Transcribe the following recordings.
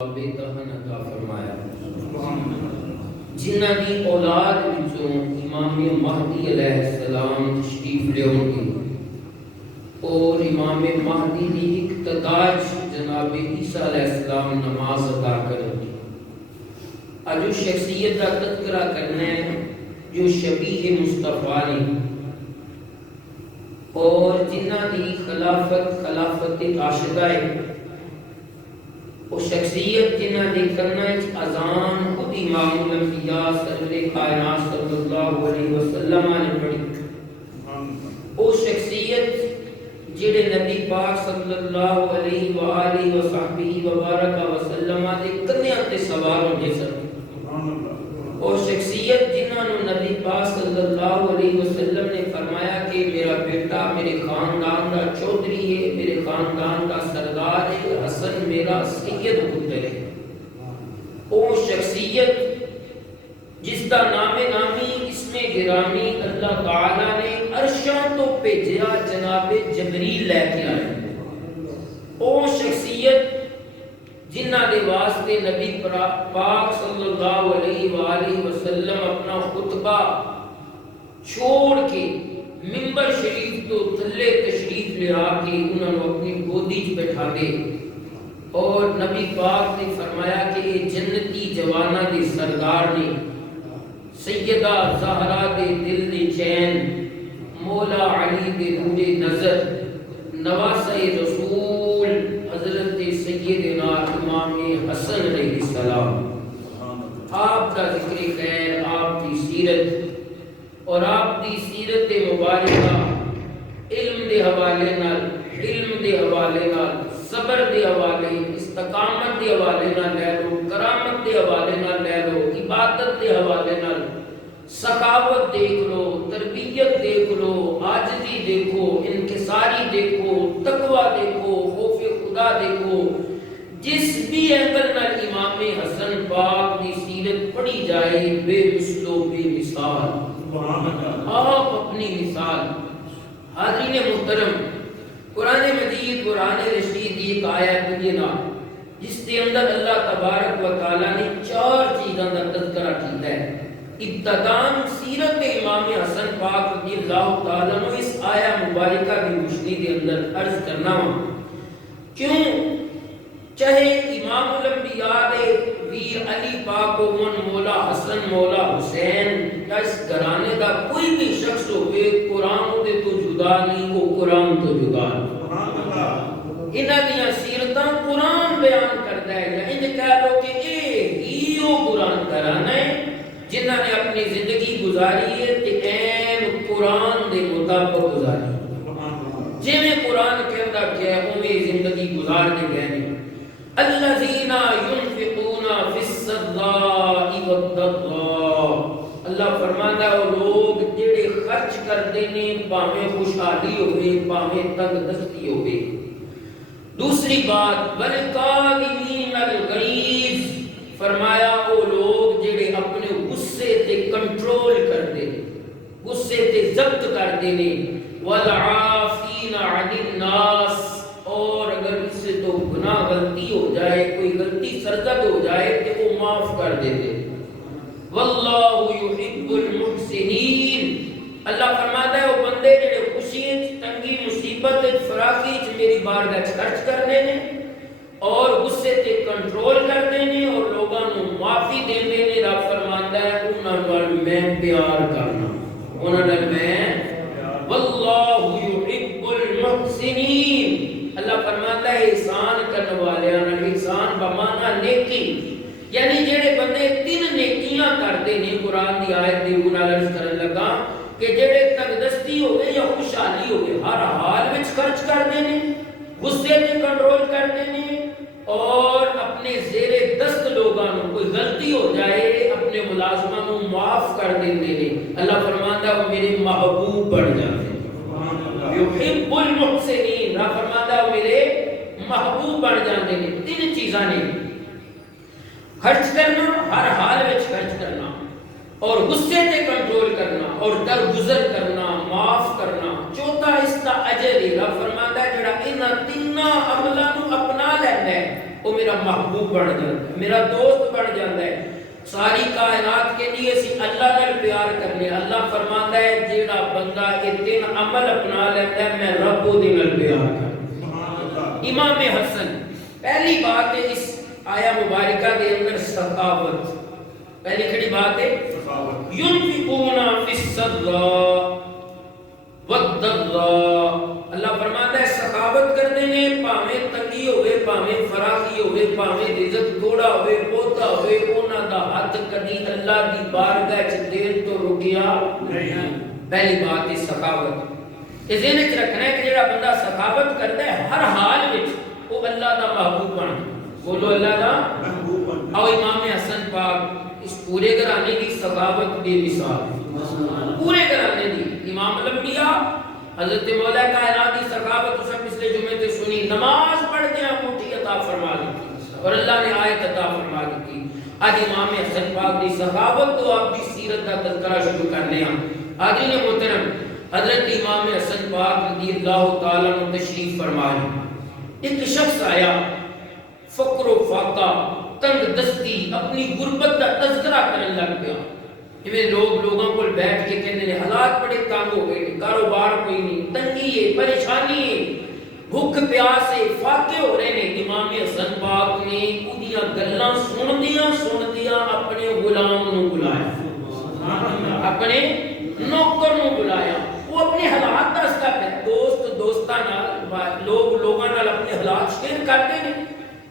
عطا فرمایا جنہ دی اولاد وچوں امام مہدی علیہ السلام تشریف لے اور امام مہدی دی اقتداء جناب عیسیٰ علیہ السلام نماز ادا کریں اج اس شخصیت کا تذکرہ کرنا ہے جو شبیہ مصطفیٰ نے اور جنہ دی خلافت راشدہ ہے وہ شخصیت جنہ دی کرنا اذان خود امام الانبیاء سرور کائنات صلی اللہ علیہ وسلم نے پڑھی وہ شخصیت جڑے نبی پاک صلی اللہ علیہ وآلہ وصحبہ وبارک وسلم دے کنیاں تے سوار ہوندے سن وہ شخصیت جنہاں نو نبی پاک صلی اللہ علیہ وسلم نے فرمایا کہ میرا بیٹا میرے خاندان دا چودھری ہے، میرے خاندان دا سردار ہے، حسن میرا سید پتر ہے۔ وہ شخصیت جس کا نام نامی اسم گرامی اللہ تعالی نے عرشاں تو بھیجیا جناب جبریل لے کے آئے۔ وہ شخصیت جنہ دے واسطے نبی پاک صلی اللہ علیہ وآلہ وسلم اپنا خطبہ چھوڑ کے منبر شریف تو تھلے تشریف لے آ کے انہوں نے اپنی گودی چ بٹھا دے اور نبی پاک نے فرمایا کہ یہ جنتی جوانہ دے سردار نے سیدہ زہرا دے دل دے چین مولا علی دے نور نظر نواسہ رسول حضرت سیدنا امام حسن علیہ السلام آپ کا ذکر خیر، آپ کی سیرت اور آپ کی سیرت مبارکہ علم دے حوالے نال، علم دے حوالے نال، صبر دے حوالے، استقامت دے حوالے نال لے لو، کرامت دے حوالے نال لے لو، عبادت دے حوالے نال، سخاوت دیکھ لو، تربیت دیکھ لو، عاجزی دیکھو، انکساری دیکھو، تقوی دیکھو، خوف خدا دیکھو، جس بھی اینگل نال امام حسن پاک دی سیرت پڑھی جائے بے مثل و بے مثال، آپ اپنی مثال۔ حاضرین محترم، قرآن مجید قرآن رشید کی ایک آیت مبینہ جس کے اندر اللہ تبارک و تعالی نے 4 چیزوں کا تذکرہ کیا ہے۔ ابتداً سیرت امام حسن پاک رضی اللہ تعالیٰ عنہ اس آیا مبارکہ کی روشنی کے اندر عرض کرنا ہوں کیوں چاہے امام الانبیاء دے ویر علی پاک و مولا حسن مولا حسین یا اس گھرانے کا کوئی بھی شخص ہوئے قرآن دے تو جدا نہیں، وہ قرآن تو جدا نہیں، انہاں دیاں سیرتاں قرآن بیان کرتا ہے یا انج کہہ لو کہ اے ہی وہ قرآن گھرانا ہے جنہاں نے اپنی زندگی گزاری ہے تے این قرآن دے مطابق گزاری جی میں قرآن کہتا کہ اویں زندگی گزار دے گئے الذین ينفقون فی السراء والضراء، اللہ فرماتا ہے وہ لوگ جڑے خرچ کرتے ہیں پاویں خوشحالی ہوئے پاویں تنگ دستی ہوئے۔ دوسری بات والکاظمین الغیظ، فرمایا وہ لوگ جڑے اپنے غصے تے کنٹرول کرتے ہیں، غصے تے ضبط کرتے ہیں، والعافین عن الناس، اور اگر اس سے تو گناہ غلطی ہو جائے کوئی غلطی سرزد ہو جائے تو وہ معاف کر دیتے۔ واللہ یحب المحسنین، اللہ فرماتا ہے وہ بندے جڑے خوشی تنگی مصیبت فراخی میری بارگاہ خرچ کرنے نے اور غصے تے کنٹرول کرتے ہیں اور لوگوں کو معافی دیندے نے، رب فرماتا ہے انہاں نال میں پیار کرنا، انہاں نال میں واللہ یحب المحسنین، اللہ فرماتا ہے احسان کرنے والے نال، احسان بمانا نیکی، یعنی جڑے بندے 3 نیکیاں کرتے ہیں قرآن دی آیت دی نال عرض کرن لگا کہ جڑے تنگ دستی ہوئے یا خوشحالی ہوئے ہر حال وچ خرچ کرتے ہیں، غصے تے کنٹرول کرتے ہیں اور اپنے زیر دست لوگاں کو کوئی غلطی ہو جائے اپنے ملازماں کو معاف کر دیتے ہیں، اللہ فرماتا ہے وہ میرے محبوب بن جاتے ہیں۔ یحب المحسنین، رب فرماتا ہے وہ میرے محبوب بن جاتے ہیں۔ 3 چیزاں نے، خرچ کرنا، ہر حال وچ خرچ کرنا اور غصے تے کنٹرول کرنا اور درگزر کرنا، معاف کرنا۔ چوتھا اس کا اجر ہے، رب فرماتا ہے جڑا انہاں 3 عملاں نو اپنا لیندا ہے وہ میرا محبوب بن جاتا ہے، میرا دوست بن جاتا ہے۔ ساری کائنات کے لیے سی اللہ نال پیار کرنے۔ اللہ فرماتا ہے جیڑا بندہ یہ 3 عمل اپنا لیتا ہے میں رب کو دے نال پیار کرتا۔ امام حسن پہلی بات ہے اس آیا مبارکہ کے اندر سخاوت، پہلی کھڑی بات ہے سخاوت۔ ينفقون في السراء والضراء، اللہ فرماتا ہے سخاوت کرنے نے پاویں تنگی ہوئے پاویں فراخی ہوئے پاویں رزق تھوڑا ہوئے بہتا ہوئے انہاں دا ہاتھ کدی اللہ دی بارگاہ وچ دین تو رکیا نہیں۔ پہلی بات ہے سخاوت۔ یہ ذہن وچ رکھنا ہے کہ جڑا بندہ سخاوت کرتا ہے ہر حال وچ وہ اللہ دا محبوب بن، بولو اللہ دا محبوب بن۔ اور امام حسن پاک اس پورے گھرانے کی سخاوت بے مثال ہے، پورے گھرانے دی۔ امام الانبیاء حضرت مولا کائنات کی سخاوت اس پچھلے جمعے تے سنی، نماز پڑھتے ہیں انگوٹھی عطا فرما دی اور اللہ نے آیت عطا فرما دی۔ آج امام حسن پاک کی سخاوت تو آپ کی سیرت کا تذکرہ شروع کرنے ہیں۔ حاضرین محترم، حضرت امام حسن پاک رضی اللہ تعالیٰ عنہ تشریف فرمائے، ایک شخص آیا فقر و فاقہ تنگ دستی اپنی غربت کا تذکرہ کرنے لگ گیا۔ لوگوں کو بیٹھ کے کہنے نے حالات بڑے تنگ ہو گئے، کاروبار کوئی نہیں، تنگی ہے، پریشانی ہے، بھوک پیاس ہے، فاقے ہو رہے ہیں۔ امام حسن پاک نے اودیاں گلاں سندیاں اپنے غلام نو بلایا، اپنے نوکر نو بلایا۔ وہ اپنے حالات دستا ہے، دوستاں نال لوگاں نال اپنے حالات شیئر کرتے ہیں،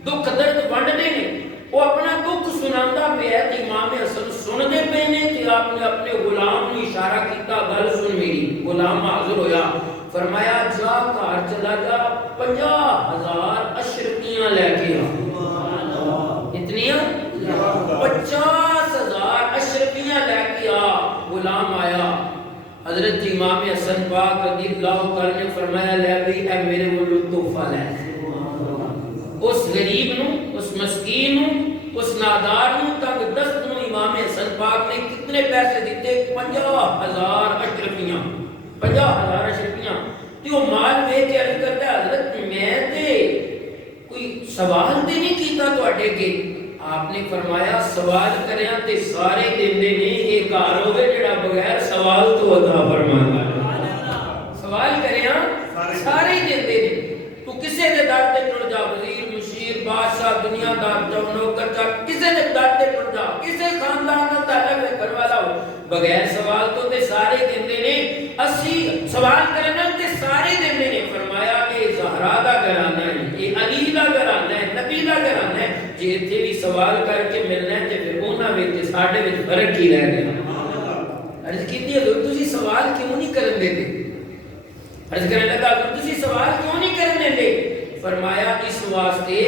دکھ درد ونڈتے ہیں۔ وہ اپنا دکھ سناندا پیا تے امام حسن سنتے پے نے تے آپ نے اپنے غلام نو اشارہ کیتا، گل سن میری۔ غلام حاضر ہویا، فرمایا جا گھر چلا جا 50,000 اشرفیاں لے کے آ۔ کتنیاں؟ 50,000 اشرفیاں لے کے آ۔ غلام آیا، حضرت امام حسن پاک رضی اللہ تعالی نے فرمایا لے بھئی اے میرے کولوں تحفہ لے۔ اس غریب نو، اس مسکین نو، اس نادار نو، تنگ دست نو امام حسن پاک نے کتنے پیسے دیتے؟ 50,000 اشرفیاں، 50,000 اشرفیاں۔ تے وہ مال ویکھ کے عرض کرتا ہے حضرت میں تے کوئی سوال تے نہیں کیتا تواڈے کے؟ آپ نے فرمایا سوال کریاں تے سارے دیندے نے، ایک گھر ہوے جڑا بغیر سوال تو عطا فرماندا ہے۔ سوال کریاں سارے دیندے نے، تو کسے دے در تے ٹر جا، وزیر مشیر بادشاہ دنیا دار جو نوکر چا کسے دے در تے ٹر جا، کسے خاندان دا تعلق ہے گھر والا ہو، بغیر سوال تو تے سارے دیندے نے، اسی سوال کرنا تے سارے دیندے نے۔ فرمایا کہ زہرا دا گھرانہ ہے، یہ علی دا گھرانہ ہے، نبی دا گھرانہ ہے، جے ایتھے بھی سوال کر کے ملنا ہے تے پھر انہاں وچ ساڈے وچ فرق ہی رہ گیا۔ عرض کیتی ہے تسی سوال کیوں نہیں کرن دیندے؟ عرض کرنے لگا تسی سوال کیوں نہیں کرنے دے؟ فرمایا اس واسطے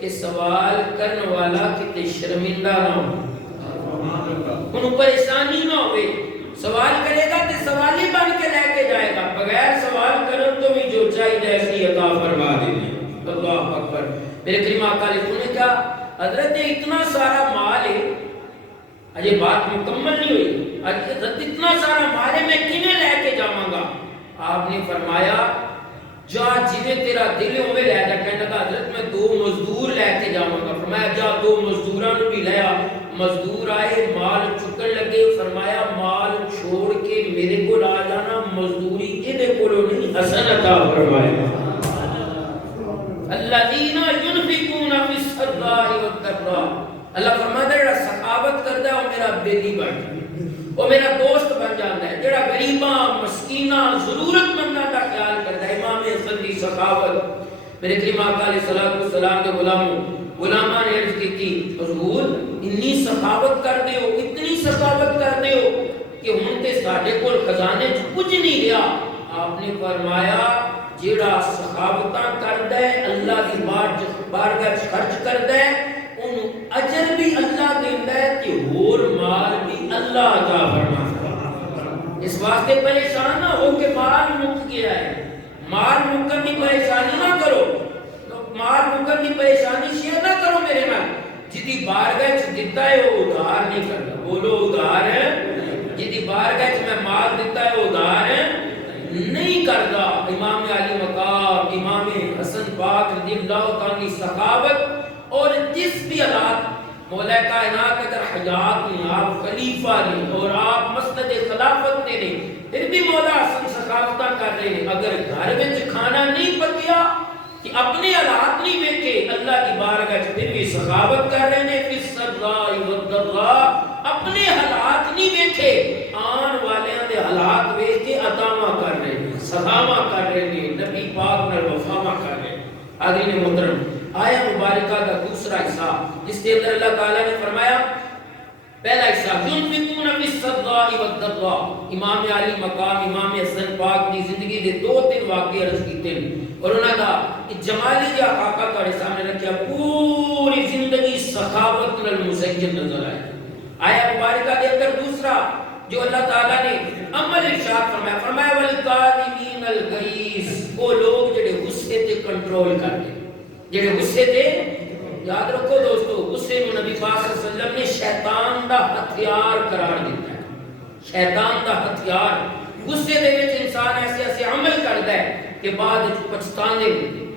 کہ سوال کرنے والا کتے شرمندہ نہ ہو، انہوں پریشانی نہ ہوئے۔ سوال کرے گا تو سوالی بن کے لے کے جائے گا، بغیر سوال کرن تو بھی جو چاہیے ایسی عطا فرما دے۔ اللہ اکبر۔ میرے کریم آقا علیہ السلام نے کہا حضرت اتنا سارا مال ہے، اجے بات مکمل نہیں ہوئی، حضرت اتنا سارا مال ہے میں کنے لے کے جاواں گا؟ آپ نے فرمایا جا جویں تیرا دل ہوے لے جا۔ کہنے لگا حضرت میں 2 مزدور لے کے جاواں گا۔ فرمایا جا 2 مزدوراں نوں بھی لے آ۔ مزدور آئے، مال چکن لگے، فرمایا مال چھوڑ کے میرے کول آ جانا، مزدوری ایدے کولوں نہیں حسن عطا فرمائے۔ الذین ينفقون فی السراء والضراء، اللہ فرماتا ہے جڑا سخاوت کردا ہے وہ میرا بیلی بن جاتا ہے، وہ میرا دوست بن جاتا ہے، جڑا غریباں مسکیناں ضرورت منداں دا خیال کرتا ہے۔ امام حسن دی سخاوت۔ میرے کریم آقا علیہ السلام کے غلاماں نے عرض کی حضور اتنی سخاوت کردے ہو، اتنی سخاوت کردے ہو کہ ہن تے ساڈے کول خزانے چ کچھ نہیں رہا۔ آپ نے فرمایا جیڑا سخاوتاں کردا ہے اللہ دی بارگاہ چ خرچ کردا ہے اونوں اجر بھی اللہ دیندا ہے تے ہور مال بھی اللہ عطا فرماتا ہے۔ اس واسطے پریشان نہ ہو کہ مال مک گیا ہے، مال مکن کی پریشانی نہ کرو، مال مکن کی پریشانی شیئر نہ کرو میرے نال۔ جدی بارگاہ چ دتا ہے وہ ادھار نہیں کرتا، بولو ادھار ہے۔ جدی بارگاہ چ میں مال دتا ہے وہ ادھار ہے نہیں کرتا۔ امام علی مقام امام حسن پاک رضی اللہ تعالی کی سخاوت حالات مولا کائنات اگر حیات میں آپ خلیفہ نے اور آپ مسند خلافت نے پھر بھی مولا حسن ثقافتہ کر رہے ہیں. اگر گھر میں کھانا نہیں پکیا کہ اپنے حالات نہیں دیکھے اللہ کی بارگاہ پھر بھی سخاوت کر رہے ہیں. فی السراء والضراء اپنے حالات نہیں دیکھے آن والیاں دے حالات دیکھ کے عطاواں کر رہے ہیں, سخاواں کر رہے ہیں, نبی پاک نال وفاواں کر رہے ہیں. حاضرین محترم, آیا مبارکہ کا دوسرا حصہ جس کے اندر اللہ تعالیٰ نے فرمایا پہلا حصہ ينفقون فی السراء والضراء. امام علی مقام امام حسن پاک کی زندگی دے 2-3 واقعے عرض کیتے ہیں اور انہاں دا جمالی جا خاکہ تہاڈے سامنے رکھیا, پوری زندگی سخاوت نال مزین نظر آئے. آیا مبارکہ دے اندر دوسرا جو اللہ تعالیٰ نے عمل ارشاد فرمایا والکاظمین الغیظ, وہ لوگ جڑے غصے تے کنٹرول کرتے, جڑے غصے تے, یاد رکھو دوستو غصے کو نبی پاک صلی اللہ علیہ وسلم نے شیطان دا ہتھیار قرار دیتا ہے. شیطان دا ہتھیار. غصے دے وچ انسان ایسے ایسے عمل کرتا ہے کہ بعد پچھتانے.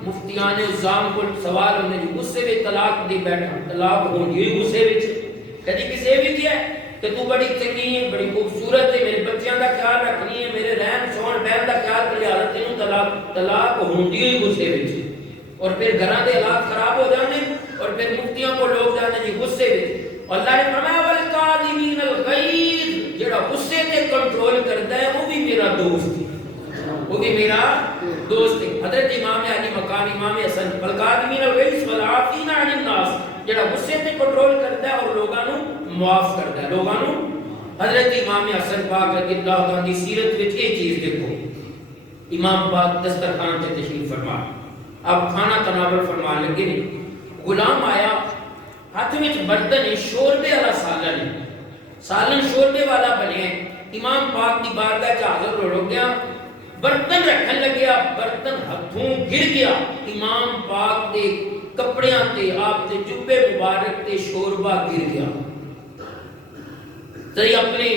مفتیان الزام کو سوال ہونے جو غصے وچ طلاق دے بیٹھا, طلاق ہوندی ہوئی غصے وچ. کدی کسے بھی کیا ہے کہ تو بڑی چنگی ہے, بڑی خوبصورت ہے, میرے بچیاں دا خیال رکھنی ہے, میرے رہن سہن بہن دا خیال کر لیا, تینوں طلاق ہوندی ہوئی غصے وچ. اور پھر گھراں دے حالات خراب ہو جاندے اور پھر مفتیاں کو لوگ جاندے جی غصے وچ. اللہ نے فرمایا والکاظمین الغیظ, جڑا غصے تے کنٹرول کرتا ہے وہ بھی میرا دوست ہے, وہ بھی میرا دوست ہے. حضرت امام علی مقام امام حسن والکاظمین الغیظ والعافین عن الناس, جڑا غصے تے کنٹرول کرتا ہے اور لوگاں نوں معاف کرتا ہے, لوگاں نوں. حضرت امام حسن پاک رضی اللہ عنہ کی سیرت وچ یہ چیز دیکھو. امام پاک دسترخوان تے تشریف فرما, اب کھانا تناول فرما لگے نے, غلام آیا ہاتھ میں برتن شوربے والا سالن, سالن شوربے والا بنے. امام پاک کی بارگاہ چ حاضر ہو گیا, برتن رکھن لگیا, برتن ہتھوں گر گیا. امام پاک دے کپڑیاں تے آپ دے جبے مبارک تے شوربہ گر گیا. تے اپنے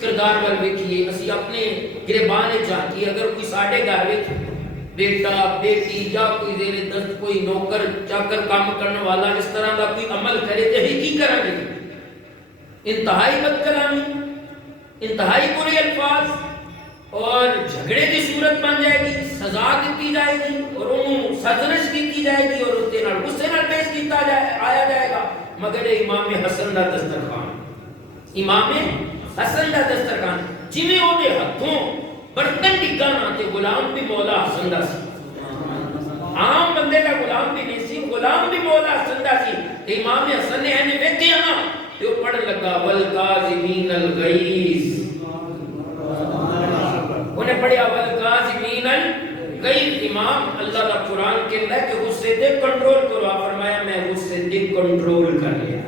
کردار ول ویکھیے, اسی اپنے گربان جھانکیے. اگر کوئی ساڈے گھر وچ بیٹا بیٹی یا کوئی زیر دست کوئی نوکر چاکر کام کرنے والا اس طرح کا کوئی عمل کرے تو ہی کی کریں گے؟ انتہائی بد کلامی, انتہائی برے الفاظ اور جھگڑے کی صورت بن جائے گی, سزا دیتی جائے گی اور انہوں سرزنش کی جائے گی اور اس نال غصے نال پیش کیتا آیا جائے گا. مگر امام حسن دا دسترخوان, امام حسن دا دسترخوان جویں اودے ہتھوں برتن ڈگا نہ تے غلام بھی مولا حسن دا سی. عام بندے کا غلام بھی نہیں سی, غلام بھی مولا حسن دا سی. امام حسن نے انہیں ویکھیا نا تے او پڑھن لگا والکاظمین الغیظ, انہیں پڑھیا والکاظمین الغیظ. امام اللہ کا قرآن کہتا ہے کہ غصے تے کنٹرول کرو. آپ فرمایا میں غصے تے کنٹرول کر لیا.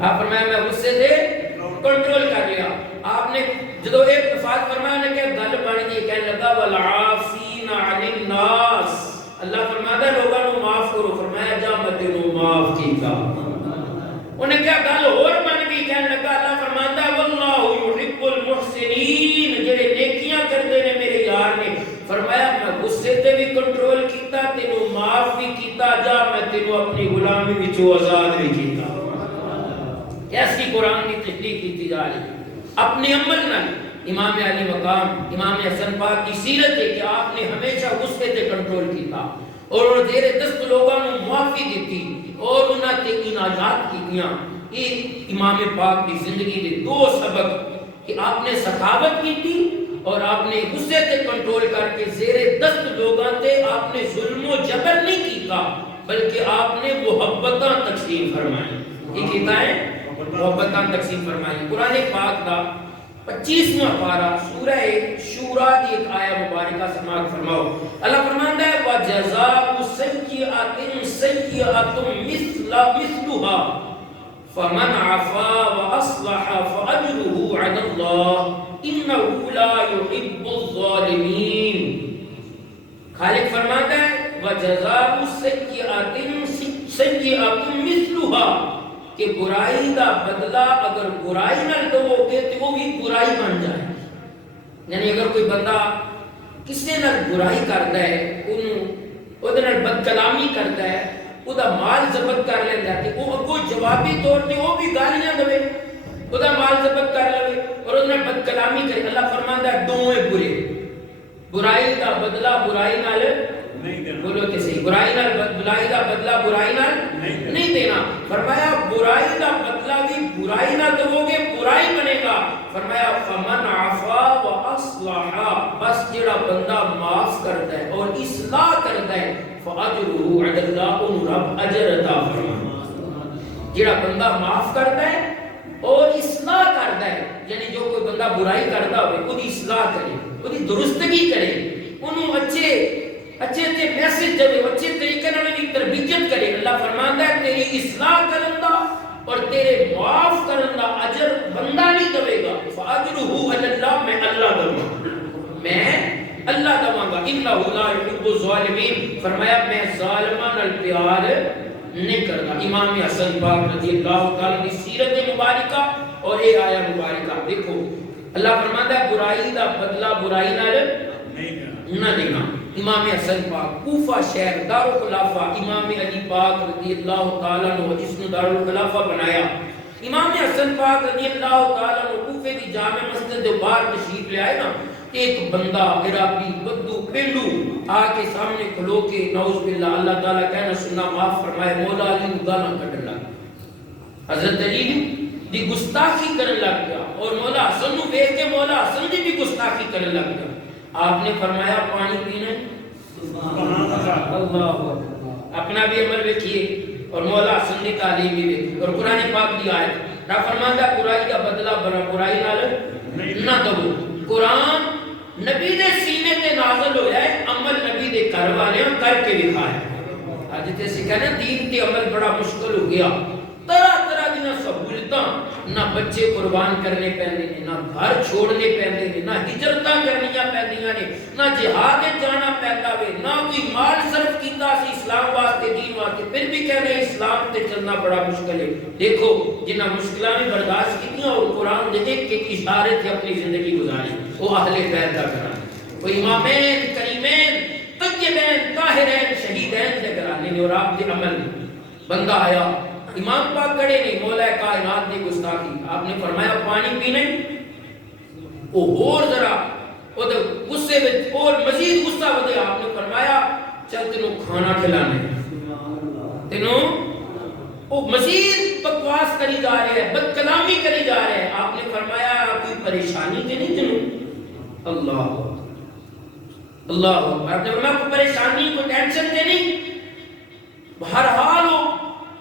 آپ فرمایا میں غصے تے کنٹرول کر لیا. آپ نے جدو ایک الفاظ فرمایا نے کہ گل بن گئی, کہنے لگا والعافین عن الناس, اللہ فرماتا ہے لوگوں کو معاف کرو. فرمایا جا میں تینوں معاف کیتا. انہیں کیا گل اور بن گئی, کہنے لگا اللہ فرماتا ہے واللہ یحب المحسنین, جڑے نیکیاں کرتے ہیں میرے یار نے. فرمایا میں غصے تے بھی کنٹرول کیتا, تینوں معاف بھی کیتا, جا میں تینوں اپنی غلامی وچوں آزاد بھی کیتا. کیسی قرآن کی تشریح کی جا رہی ہے اپنے عمل نہ. امام علی مقام امام حسن پاک کی سیرت ہے کہ آپ نے ہمیشہ غصے تے کنٹرول کیتا اور زیر دست لوگوں نے معافی دیتی اور انہاں تے عنایات کیتیاں. یہ امام پاک کی زندگی دے 2 سبق کہ آپ نے سخاوت کی اور آپ نے غصے تے کنٹرول کر کے زیر دست لوگوں تے آپ نے ظلم و جبر نہیں کیتا بلکہ آپ نے محبتاں تقسیم فرمائی. یہ کہتا ہے محبتاں تقسیم فرمائی. قرآن پاک کا 25واں پارہ سورہ شورا کی ایک آیہ مبارکہ سماعت فرماؤ. اللہ فرماتا ہے وَجَزَاءُ سَيِّئَةٍ سَيِّئَةٌ مِثْلُهَا فَمَنْ عَفَا وَأَصْلَحَ فَأَجْرُهُ عَلَى اللَّهِ إِنَّهُ لَا يُحِبُّ الظَّالِمِينَ. خالق فرماتا ہے وَجَزَاءُ سَيِّئَةٍ سَيِّئَةٌ مِثْلُهَا کہ برائی دا بدلہ اگر برائی نہ دو گے تو وہ بھی برائی بن جائے. یعنی اگر کوئی بندہ کسی نال برائی کرتا ہے, انہوں نال بد کلامی کرتا ہے, او دا مال ضبط کر لیندا تے او اگوں جوابی طور تے او بھی گالیاں دے او دا مال ضبط کر لے اور اس نے بد کلامی کرے. اللہ فرماندا ہے دوویں برے. برائی دا بدلہ برائی نال نہیں دینا. بولو تے صحیح. برائی نال برائی دا بدلہ برائی نال نہیں دینا. فرمایا برائی دا بدلہ بھی برائی نال دو گے برائی بنے گا. فرمایا فمن عفا واصلح، بس جڑا بندہ معاف کرتا ہے اور اصلاح کرتا ہے فاجرہ علی اللہ، ان رب اجر عطا فرمائے. جڑا بندہ معاف کرتا ہے اور اصلاح کرتا ہے، یعنی جو کوئی بندہ برائی کرتا ہوئے وہ اصلاح کرے، وہ درستگی کرے، انہوں اچھے میسج دے، اچھے طریقے نال دی تربیت کرے. اللہ فرماندا ہے تیری اصلاح کرن دا اور تیرے معاف کرن دا اجر بندہ نہیں دے گا. فاجرہ علی اللہ، میں اللہ دوں گا، میں اللہ دوں گا. انہ لا یحب الظالمین، فرمایا میں ظالماں نال پیار نہیں کرنا. امام حسن پاک رضی اللہ تعالی کی سیرت مبارکہ اور یہ آیا مبارکہ دیکھو. اللہ فرماتا ہے برائی دا بدلہ برائی نال نہ دینا. امام حسن پاک کوفہ شہر دارالخلافہ، امام علی پاک رضی اللہ تعالیٰ عنہ جس نے دارالخلافہ بنایا. امام حسن پاک رضی اللہ تعالیٰ عنہ کوفے کی جامع مسجد دے باہر تشریف لے آئے نا، ایک بندہ عراقی بدو پینڈو آ کے سامنے کھلو کے نعوذ باللہ اللہ تعالیٰ کہنا سننا معاف فرمائے مولا علی گانا کٹن لگ، حضرت علی دی گستاخی کرن لگ گیا اور مولا حسن نو دیکھ کے مولا حسن دی بھی گستاخی کرن لگ گیا. آپ نے فرمایا پانی پینا اللہ اپنا بھی عمل دیکھیے اور مولا حسن کی تعلیم بھی دیکھیے اور قرآن پاک کی آیت نہ فرماتا برائی کا بدلہ برائی نال نہ دو. قرآن نبی دے سینے تے نازل ہویا ہے، عمل نبی دے گھر والے کر کے دکھایا. اج تے سکھا نا دین تے عمل بڑا مشکل ہو گیا. طرح طرح دی سہولتاں، نہ بچے قربان کرنے پیندے نے، نہ گھر چھوڑنے پیندے نے، نہ ہجرتاں کرنیاں پیندیاں نے، نہ جہاد جانا پیندا وے، نہ کوئی مال صرف کیتا سی اسلام واسطے دین واسطے، پھر بھی کہہ رہے اسلام تے چلنا بڑا مشکل ہے. دیکھو جنہ مشکلاں نے برداشت کیتیاں اور قرآن دے ایک اشارے سے اپنی زندگی گزاری وہ اہل بیت کا کرا. وہ امامین کریمین طیبین طاہرین شہیدین دے گھرانے نے اور آپ دے عمل بندہ آیا امام پاک کڑے نہیں مولا کائنات نے گستاخی. آپ نے فرمایا پانی پینے او اور ذرا او دے غصے وچ اور مزید غصہ ودے. آپ نے فرمایا چل تینوں کھانا کھلانے، تینوں او مزید بکواس کری جا رہے ہیں، بد کلامی کری جا رہے ہیں. آپ نے فرمایا کوئی پریشانی تے نہیں تینوں؟ اللہ اللہ آپ نے فرمایا کوئی پریشانی کوئی ٹینشن تے نہیں؟ ہر حال ہو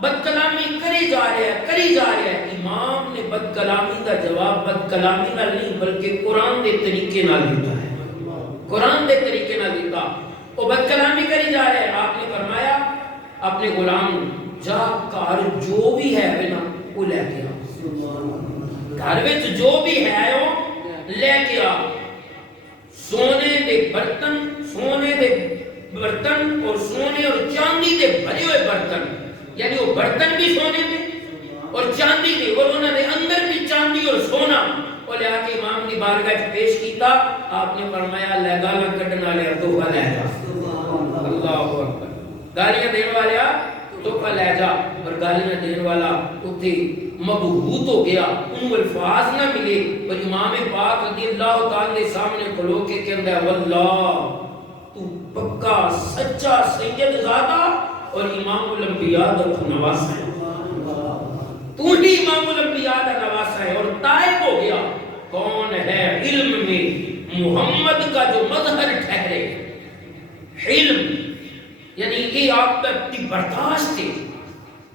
بد کلامی کری جا رہے ہیں. امام نے بد کلامی کا جواب بد کلامی نال نہیں بلکہ قرآن دے طریقے نال دیتا ہے. قرآن دے طریقے نال دیتا. وہ بد کلامی کری جا رہے ہیں. آپ نے فرمایا اپنے غلام جا گھر جو بھی ہے بنا وہ لے کے آ، گھر وچ جو بھی ہے وہ لے کے آ. سونے دے برتن اور سونے اور چاندی دے بھرے ہوئے برتن، یعنی وہ برتن بھی سونے دے اور چاندی دے اور انہوں نے اندر بھی چاندی اور سونا وہ لے کے امام کی بارگاہ پیش کیتا. آپ نے فرمایا لے گالا کٹنا لے تحفہ لے جا. اللہ اکبر. گالیاں دینے والے تحفہ لے جا اور گالیاں دینے والا اتنے مبہوت ہو گیا، انہوں الفاظ نہ ملے. اور امام پاک رضی اللہ تعالی کے سامنے کھلو کے کہندا ہے واللہ تو پکا سچا سید زادہ اور امام الانبیاء کا نواسا ہے. تو ہی امام الانبیاء کا نواسا ہے اور طائب ہو گیا. کون ہے علم میں محمد کا جو مظہر ٹھہرے، علم یعنی یہ آپ تک کی برداشت ہے.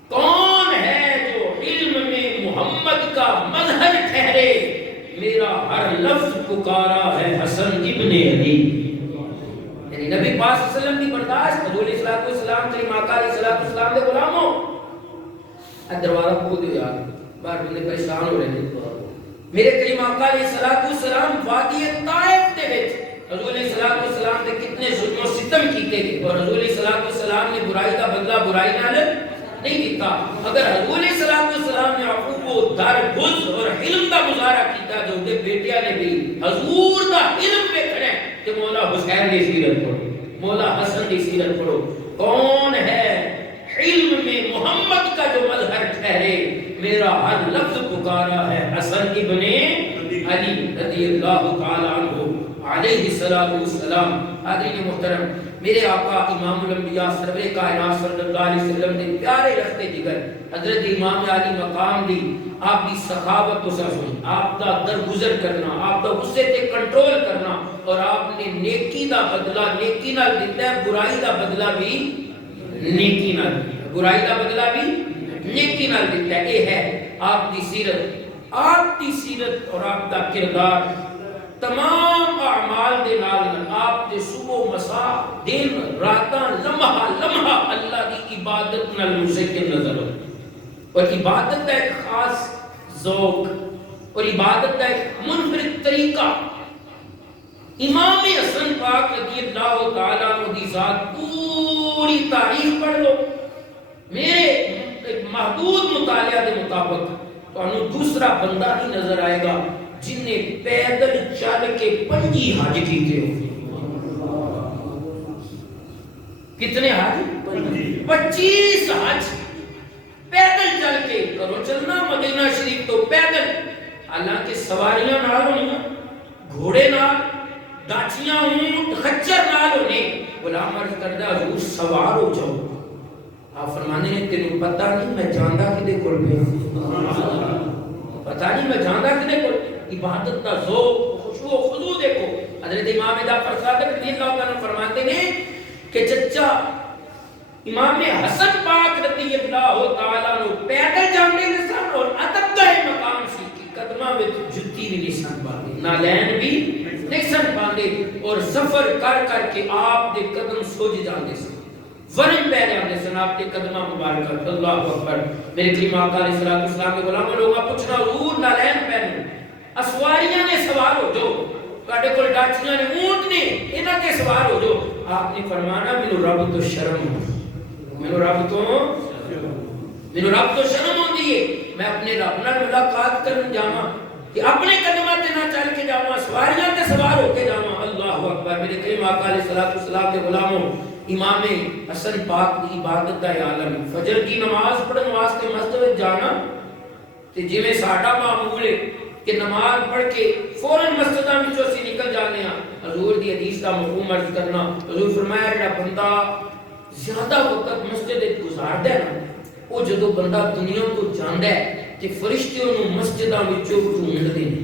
کون ہے جو علم میں محمد کا مظہر ٹھہرے؟ میرا ہر لفظ پکارا ہے حسن ابن علی. یعنی نبی پاک صلی اللہ علیہ وسلم کی برداشت. حضور علیہ السلام کریم آقا علیہ السلام دے غلاموں دروازہ کھول دو یار، باہر بندے پریشان ہو رہے ہیں. میرے کریم آقا علیہ السلام وادی طائف دے وچ حضور علیہ السلام نے کتنے ظلم و ستم کیتے تھے اور حضور علیہ السلام نے برائی کا بدلہ برائی نال نہیں دیتا. اگر حضور علیہ السلام نے عفو کو درگز اور علم کا مظاہرہ کیتا جو دے بیٹیاں نے بھی حضور دا علم پہ کھڑے کہ مولا حسین دی سیرت پڑھو، مولا حسن دی سیرت پڑھو. کون ہے علم میں محمد کا جو مظہر ٹھہرے، میرا ہر لفظ پکارا ہے حسن ابن علی رضی اللہ تعالی عنہ علیہ السلام۔ حاضرین محترم، میرے آقا امام الانبیاء سرور کائنات صلی اللہ علیہ وسلم نے پیارے رکھتے جگر حضرت امام علی مقام دی، آپ کی سخاوت تو سنی، آپ کا درگزر کرنا، آپ کا غصے تے کنٹرول کرنا، اور آپ نے نیکی دا بدلہ نیکی نال دیتا ہے، برائی دا بدلہ بھی نیکی نال، برائی دا بدلہ بھی نیکی نال دیتا ہے۔ یہ ہے آپ کی سیرت، آپ کی سیرت اور آپ کا کردار تمام اعمال دے نال آپ دے صبح مساء دن راتاں لمحہ لمحہ اللہ دی عبادت نال مسکن نظر ہو، اور عبادت کا ایک خاص ذوق اور عبادت کا ایک منفرد طریقہ۔ امام حسن پاک رضی اللہ تعالیٰ عنہ دی ذات پوری تاریخ پڑھ لو، میرے ایک محدود مطالعہ دے مطابق تو انہوں دوسرا بندہ ہی نظر آئے گا جن نے پیدل چل کے 25 حج کیتے ہو۔ کتنے حج؟ 25 حج پیدل چل کے کرو چلنا مدینہ شریف تو پیدل، حالانکہ سواریاں نال ہونی، گھوڑے نال، داچیاں اونٹ خچر نال ہونے۔ غلام عرض کردہ حضور سوار ہو جاؤ، آپ فرمانے نے تینوں پتہ نہیں میں جاندہ کدے کول پیا، پتہ نہیں میں جاندہ کدے کول۔ عبادت کا ذوق، خشوع و خضوع دیکھو۔ حضرت امام جعفر صادق رضی اللہ عنہ فرماتے ہیں کہ چچا امام حسن پاک رضی اللہ تعالیٰ عنہ پیدل جانے نسان اور ادب کا مقام سی کہ قدمہ میں جتی نہیں نسان باندے، نالین بھی نسان باندے، اور سفر کر کر کے آپ دے قدم سوج جاندے سے ورن پہ جاندے سن آپ کے قدمہ مبارکہ۔ اللہ اکبر۔ میرے کریم آقا علیہ السلام کے غلام لوگا پوچھنا حضور نالین پہنو، اسواریاں نے سوار ہو جو، کاٹے کل ڈاچیاں نے اونٹ نے انہاں کے سوار ہو جو۔ آپ نے فرمانا منو رب تو شرم، منو رب تو شرم ہوندی ہے، میں اپنے رب نال ملاقات کرن جاواں کہ اپنے قدماں تے نہ چل کے جاواں، سواریاں تے سوار ہو کے جاواں۔ اللہ اکبر۔ میرے کریم آقا علیہ السلام کے غلاموں، امام حسن پاک کی عبادت دا عالم، فجر کی نماز پڑھن واسطے مسجد جانا تے جویں ساڈا معمول ہے کہ نماز پڑھ کے فوراً مسجداں وچوں اسی نکل جانے ہاں، حضور دی حدیث دا مفہوم عرض کرنا۔ حضور فرمایا جڑا بندہ زیادہ وقت مسجد وچ گزاردا ہے نا، وہ جدوں بندہ دنیا تو جاندا ہے تے فرشتے انہوں مسجداں وچوں ڈھونڈدے نے۔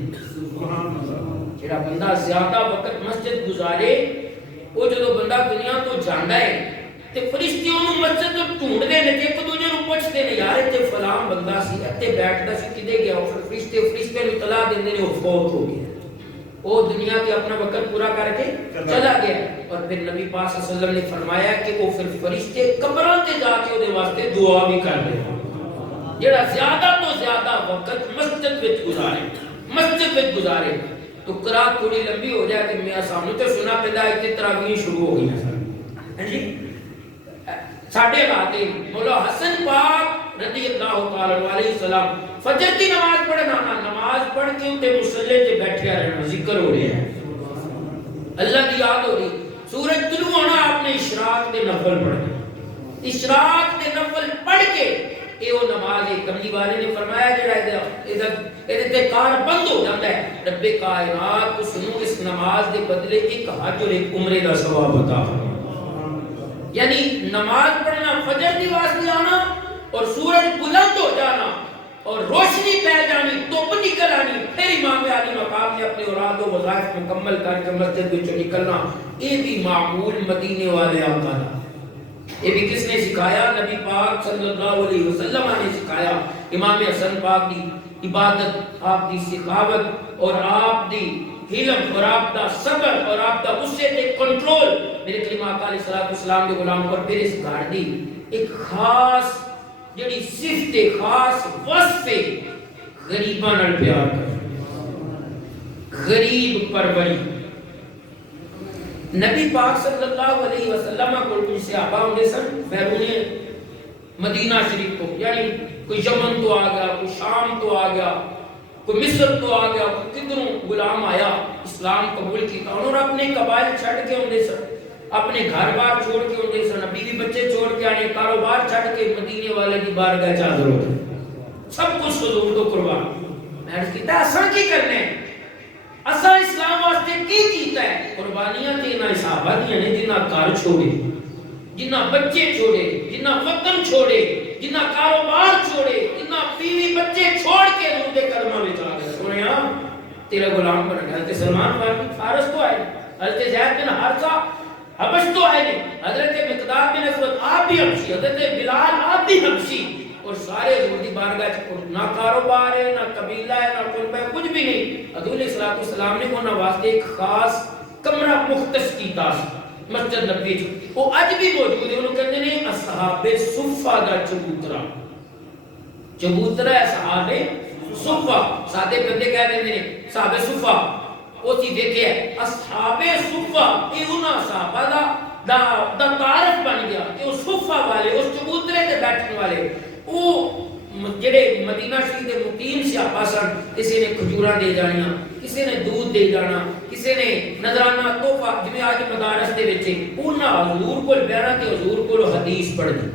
جڑا بندہ زیادہ وقت مسجد گزارے، وہ جدوں بندہ دنیا تو جاندا ہے تے فرشتے انہوں مسجد تو ڈھونڈدے نے، ایک دوجے نوں پوچھدے نے یار تے فلاں بندہ سی تے بیٹھدا سی کدے گیا، اور فرشتے نوں اطلاع دیندے نے وہ فوت ہو گیا، وہ دنیا کے اپنا وقت پورا کر کے چلا گیا۔ اور پھر نبی پاک صلی اللہ علیہ وسلم نے فرمایا کہ وہ پھر فرشتے قبراں تے جا کے دے واسطے دعا بھی کر دے، جڑا زیادہ تو زیادہ وقت مسجد وچ گزارے، مسجد وچ گزارے تو قرات تھوڑی لمبی ہو جائے کہ میاں سامنے تے سنا پیدا ہے تراویح شروع ہو گئی ہے جی۔ ساڈے باتے مولا حسن پاک رضی اللہ تعالی علیہ السلام فجر کی نماز پڑھنا، نماز پڑھ کے تے مصلی تے بیٹھے رہنا، ذکر ہو رہا ہے، اللہ کی یاد ہو رہی، سورج طلوع ہونا آپ نے اشراق دے نفل پڑھنا، اشراق دے نفل پڑھ کے اے وہ نماز ہے۔ کملی والے نے فرمایا جڑا اے تے کار بند ہو جاتا ہے، رب کائنات کو سنو اس نماز دے بدلے ایک حج اور ایک عمرے دا ثواب عطا فرمائے۔ یعنی نماز پڑھنا، فجر کی واسطے آنا اور سورج بلند ہو جانا اور روشنی پہ جانی، دھوپ نکل آنی، پھر امام علی مقام نے اپنے اوراد و وظائف مکمل کر کے مسجد وچوں نکلنا، یہ بھی معمول مدینے والے آقا دا۔ یہ بھی کس نے سکھایا؟ نبی پاک صلی اللہ علیہ وسلم نے سکھایا۔ امام حسن پاک کی عبادت، آپ کی سخاوت اور آپ دی حلم اور آپ دا صبر اور آپ دا غصے تے کنٹرول، میرے کریم آقا علیہ السلام کے غلام پر پھر اس گھر دی ایک خاص جڑی صفت خاص وصف غریباں نال پیار کر، غریب پروری۔ نبی پاک صلی اللہ علیہ وسلم کو کچھ صحابہ ہوندے سن بیرون مدینہ شریف کو، یعنی کوئی یمن تو آ گیا، کوئی شام تو آ گیا، کوئی مصر تو آ گیا، کوئی کدھروں غلام آیا، اسلام قبول کیتا، انہوں نے اپنے قبائل چھڑ کے ہوندے سن، اپنے گھر بار چھوڑ کے ہوندے سن، بیوی بچے چھوڑ کے آنے، کاروبار چھڑ کے مدینے والے دی بارگاہ چ حاضر ہوتے، سب کچھ حضور کو قربان۔ میں عرض کیتا اساں کی کرنا ہے، اساں اسلام واسطے کی کیتا ہے؟ قربانیاں تے انہاں صحابہ دیاں نے جنہاں گھر چھوڑے، جنہاں بچے چھوڑے، جنہاں وطن چھوڑے، جنہاں کاروبار چھوڑے، جنہاں بیوی بچے چھوڑ کے حضور دے قدماں وچ آ گئے۔ سنیا تیرا غلام بن گیا۔ حضرت سلمان فارس تو آئے، حضرت زید بن حارثہ حبش تو آئے، حضرت مقداد بن اسود آپ بھی حبشی، حضرت بلال آپ بھی حبشی، اور سارے حضور دی بارگاہ چ نہ کاروبار ہے، نہ قبیلہ ہے، نہ قرب ہے، کچھ بھی نہیں۔ حضور علیہ الصلوۃ والسلام نے انہاں واسطے ایک خاص کمرہ مختص کیتا مسجد نبوی چ، وہ اج بھی موجود ہے، انہوں کہتے ہیں اصحاب صفہ دا چبوترا۔ چبوترا ہے اصحاب صفہ، سادے بندے کہہ رہے ہیں صحاب صفہ، وہ چیز دیکھے اصحاب صفہ، یہ انہاں صحابہ دا تعارف بن گیا کہ وہ صفہ والے، اس چبوترے تے بیٹھنے والے، وہ جڑے مدینہ شریف دے مقیم سیاپا سن، کسی نے کھجوراں دے جانیاں، کسی نے دودھ دے جانا، کسی نے نذرانہ تحفہ، جویں آج مدارس دے وچ انہاں حضور کول بیٹھنا تے حضور کول حدیث پڑھنی،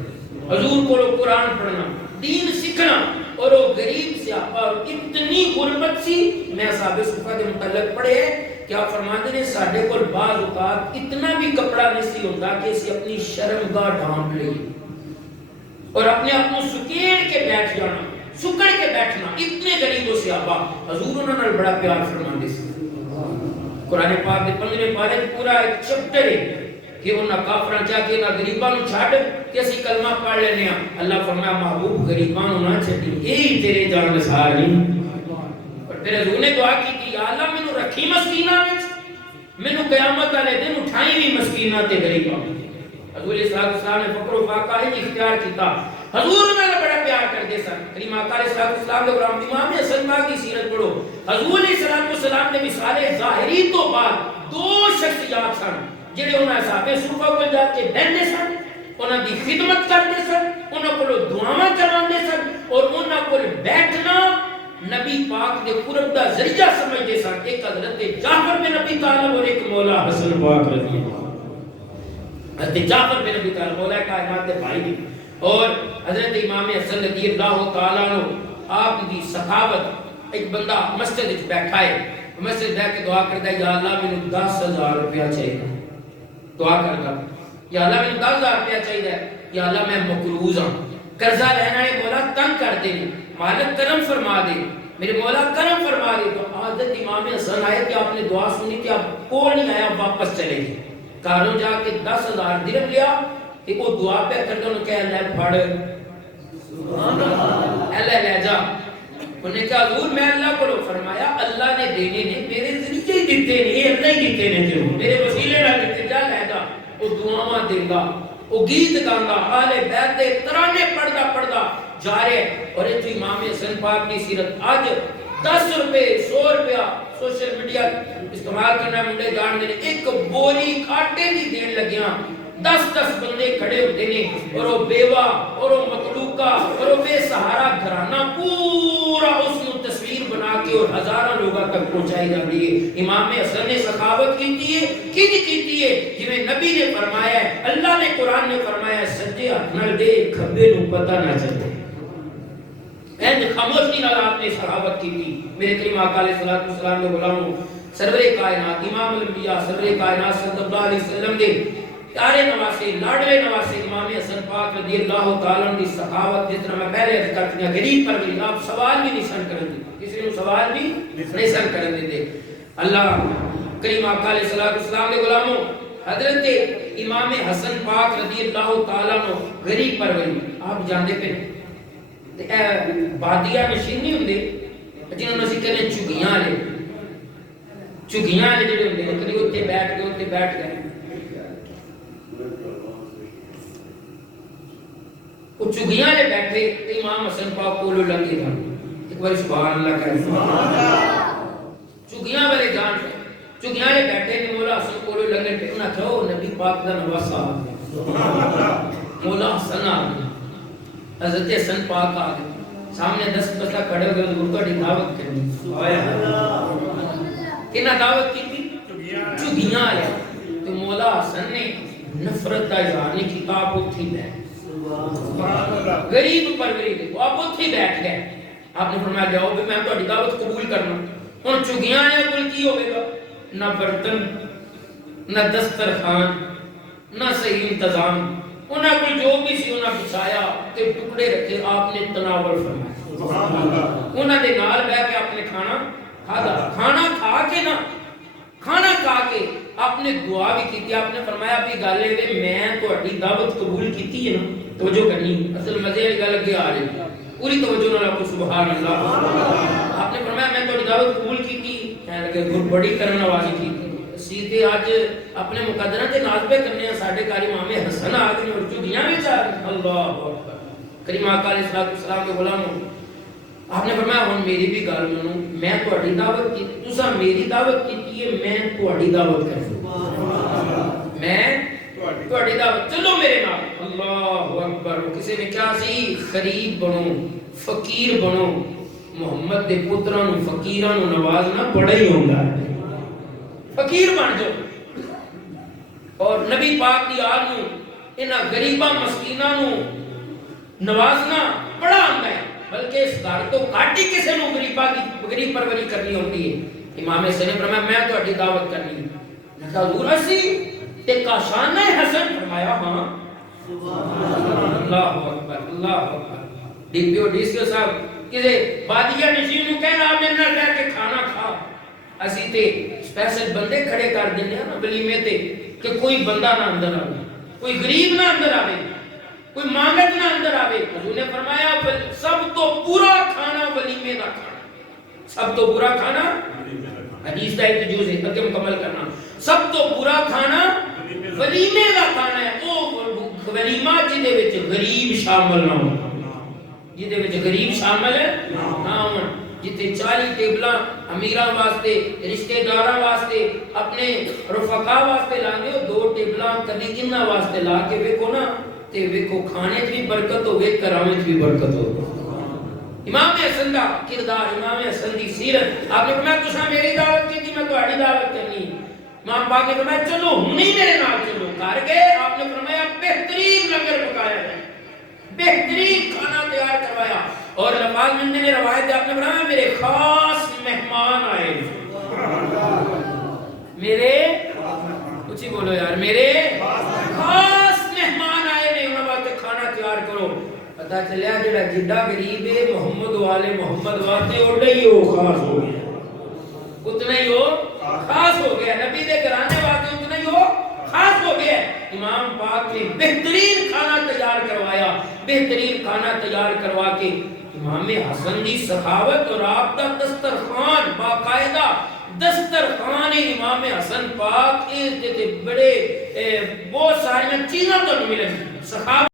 حضور کول قرآن پڑھنا، دین سیکھنا، اور وہ غریب سیاپا، اور اتنی غربت سی۔ میں اصحاب صفہ کے متعلق پڑھے کیا فرماتے ہیں، ساڈے کول بعض اوقات اتنا بھی کپڑا نہیں سی ہوندا کہ اسی اپنی شرمگاہ ڈھانپ لئے اور اپنے آپ کو سکیڑ کے بیٹھ جانا، سکڑ کے بیٹھنا، اتنے غریب و صحابہ۔ حضور انہوں نے بڑا پیار فرماندے سی۔ قرآن پاک دے 15ویں پارے پورا ایک چیپٹر ہے کہ انہاں کافراں چا کے انہاں غریباں نوں چھڈ کہ اسی کلمہ پڑھ لینے ہاں۔ اللہ فرمایا محبوب غریباں نوں نہ چھڈی، یہی تیرے جان نثار نہیں۔ اور پھر حضور نے دعا کی یا اللہ مینوں رکھی مسکیناں وچ، مینوں قیامت والے دن اٹھائی بھی مسکیناں تے غریباں۔ حضور علیہ السلام نے فقر و فاقہ ہی اختیار کیتا۔ حضور انہاں نے بڑا پیار کرتے سن۔ کریم آقا علیہ السلام دے غلام امام حسن پاک کی سیرت پڑھو، حضور علیہ السلام نے مثال ظاہری تو بعد دو شخصیات سن جڑے انہاں صحابہ صفہ کول جا کے بہندے سن، انہاں دی خدمت کرتے سن، انہاں کولوں دعاواں کرواندے سن، اور انہاں کول بیٹھنا نبی پاک دے قرب دا ذریعہ سمجھتے سن۔ ایک حضرت جعفر بن ابی طالب اور ایک مولا حسن پاک رضی اللہ عنہ۔ حضرت جعفر بن ابی طالب مولا کائنات دے بھائی نے، اور حضرت امام حسن رضی اللہ تعالیٰ عنہ آپ دی سخاوت۔ ایک بندہ مسجد وچ بیٹھا ہے، مسجد بیٹھ کے دعا کرتا ہے یا اللہ مینوں 10,000 روپیہ چاہیے، دعا کرتا یا اللہ مینوں 10,000 روپیہ چاہیے، یا اللہ میں مقروض ہوں، قرضہ لینا ہے، مولا تنگ کر دے، مالک کرم فرما دے، میرے مولا کرم فرما دے۔ تو حضرت امام حسن آئے کہ آپ نے دعا سنی کہ آپ کول نہیں آیا، واپس چلے گئے، کاروں جا کے 10,000 درہم لیا کہ وہ دعا پہ کرتا انہوں کہ اللہ پڑھ اللہ لے جا۔ انہوں نے کہا حضور میں اللہ کو فرمایا اللہ نے دینے نے میرے ذریعے ہی دیتے نے، یہ اللہ ہی دیتے نے، جو میرے وسیلے نہ دیتے، جا لے جا۔ وہ دعاواں دے گا، وہ گیت گانا، آل بیت دے ترانے پڑھدا پڑھدا جا رہے۔ اور یہ امام حسن پاک کی سیرت آج 10 روپے 100 روپیہ سوشل میڈیا استعمال کرنا منڈے جان دے، ایک بوری آٹے دی دین لگیاں، 10 بندے کھڑے ہوتے ہیں، اور وہ بیوہ اور وہ مطلوقہ اور وہ بے سہارا گھرانہ پورا اس کو تصویر بنا کے اور ہزاروں لوگوں تک پہنچائی جاتی ہے۔ امام حسن نے سخاوت کی ہے، کیتی ہے، جنہیں نبی نے فرمایا ہے، اللہ نے قرآن نے فرمایا ہے، سجے ہاتھ نال دے کھبے نوں پتہ نہ چلے۔ اینج خاموشی نال آپ نے سخاوت کی تھی۔ میرے کریم آقا علیہ السلام کے غلاموں، سرور کائنات امام الانبیاء سرور کائنات صلی اللہ علیہ وسلم دے پیارے نواسے لاڈلے نواسے امام حسن پاک رضی اللہ تعالیٰ عنہ دی سخاوت، جس طرح میں پہلے عرض کر چکا، غریب پر غریب، آپ سوال بھی نہیں سن کرن دیتے، کسی نے سوال بھی نہیں سن کرن دیتے۔ اللہ کریم آقا علیہ السلام کے غلاموں، حضرت امام حسن پاک رضی اللہ تعالیٰ عنہ غریب پر غریب، آپ جاندے پہ بادیہ نشین نہیں ہوندے جنہوں نے کہنے چگیاں لے، چگیاں لے جڑے ہوندے کبھی اتنے بیٹھ گئے، وہ چگیاں لے بیٹھے امام حسن پاک کولو لنگے تھا، ایک بار سبحان اللہ کرے، چگیاں والے جان رہے، چگیاں لے بیٹھے مولا حسن کولو لنگے پہ، انہاں کہو نبی پاک دا نواسا مولا حسن آ گیا، حضرت حسن پاک آ گئے، سامنے 10 بسا کھڑے ہو گئے، حضور کا دعوت کرنی، کنہاں دعوت کی تھی؟ چگیاں لے، تو مولا حسن نے نفرت کا اظہار نہیں کیا، آپ اتھی بیٹھ غریب پروری دیکھو، آپ اتھی بیٹھ گئے. آپ نے فرمایا جاؤ بھی میں تہاڈی دعوت قبول کرنا. ہن چگیاں نے کوئی کی ہوے گا؟ نہ برتن، نہ دسترخوان، نہ صحیح انتظام. انہاں کو جو بھی سی انہاں بچھایا تے ٹکڑے رکھے، آپ نے تناول فرمایا. انہاں دے نال بیٹھ کے آپ نے کھانا کھادا. کھانا کھا کے نا، کھانا کھا کے آپ نے دعا بھی کی. آپ نے فرمایا بھی گل ہے میں تہاڈی دعوت قبول کیتی ہے نا. توجہ کرنی، اصل مزے والی گل اگے آ رہی ہے، پوری توجہ نال آپ سبحان اللہ. آپ نے فرمایا میں تہاڈی دعوت قبول کیتی. کہنے لگے بڑی کرن نوازی کیتی. سیدھے اج اپنے مقدرہ تے ناز پہ کرنے ہیں. ساڈے کاری امام حسن آ گئے اور چڑیاں وچ آ گئے. اللہ اکبر. کریم آقا علیہ السلام کے غلاموں، آپ نے فرمایا ہن میری بھی گل منو، میں تہاڈی دعوت کی، تساں میری دعوت کیتی ہے، میں تہاڈی دعوت کروں. میں تہاڈی دعوت، چلو میرے نال. اللہ اکبر. کسی نے کیا سی غریب بنو، فقیر بنو. محمد دے پتراں نوں فقیراں نوں نوازنا بڑا ہی ہوندا ہے. فقیر بن جاؤ اور نبی پاک دی آل نوں انہاں غریباں مسکیناں نوں نوازنا بڑا آندا ہے. بلکہ اس گھر تو گھٹ ہی کسی نوں غریب پروری کرنی ہوتی ہے. امام حسین نے فرمایا میں تہاڈی دعوت کرنی ہے. میں کہا حضور اسی تے کاشانہ حسن. فرمایا ہاں. اللہ اکبر اللہ اکبر. D P O D C او صاحب کسے بادیہ نشین نوں کہنا میرے نال بیٹھ کے کھانا کھا. اسی تے سپیشل بندے کھڑے کر دینے نا ولیمے تے کہ کوئی بندہ نہ اندر آوے، کوئی غریب نہ اندر آوے، کوئی مانگت نہ اندر آوے. حضور نے فرمایا سب تو برا کھانا ولیمے دا کھانا. سب تو برا کھانا، حدیث دا ایک جز ہے اگے مکمل کرنا. سب تو برا کھانا ولیمے دا کھانا ہے. او ولیمہ جدے وچ غریب شامل نہ ہو، جدے وچ غریب شامل نہ ہون. جتے 40 ٹیبلاں امیراں واسطے، رشتہ داراں واسطے، اپنے رفقا واسطے لاندے ہو، 2 ٹیبلاں کبھی انہاں واسطے لا کے ویکھو نا تے ویکھو کھانے وچ بھی برکت ہوے، کرامے وچ بھی برکت ہو. امام حسن دا کردار، امام حسن دی سیرت. آپ نے فرمایا تساں میری دعوت کیتی، میں تہاڈی دعوت کرنی. امام پاک نے فرمایا چلو ہنی میرے نال چلو. کر گئے. آپ نے فرمایا بہترین لنگر پکایا ہے، بہترین کھانا تیار کروایا. اور لفاظ مندے نے روایت ہے، آپ نے فرمایا میرے خاص مہمان آئے. میرے کچھ ہی بولو یار، میرے خاص مہمان آئے نے، انہاں واسطے کھانا تیار کرو. پتہ چلیا جڑا جڈا غریب ہے محمد والے محمد واسطے اوڈا ہی وہ خاص ہو گیا، اتنا ہی وہ خاص ہو گیا. نبی دے گھرانے واسطے اتنا ہی وہ خاص ہو گیا. امام پاک نے بہترین کھانا تیار کروایا. بہترین کھانا تیار کروا کے امام حسن دی سخاوت اور آپ دا دسترخوان، باقاعدہ دسترخوان امام حسن پاک اس دے بڑے بہت ساری چیزاں تو ملیں. سخاوت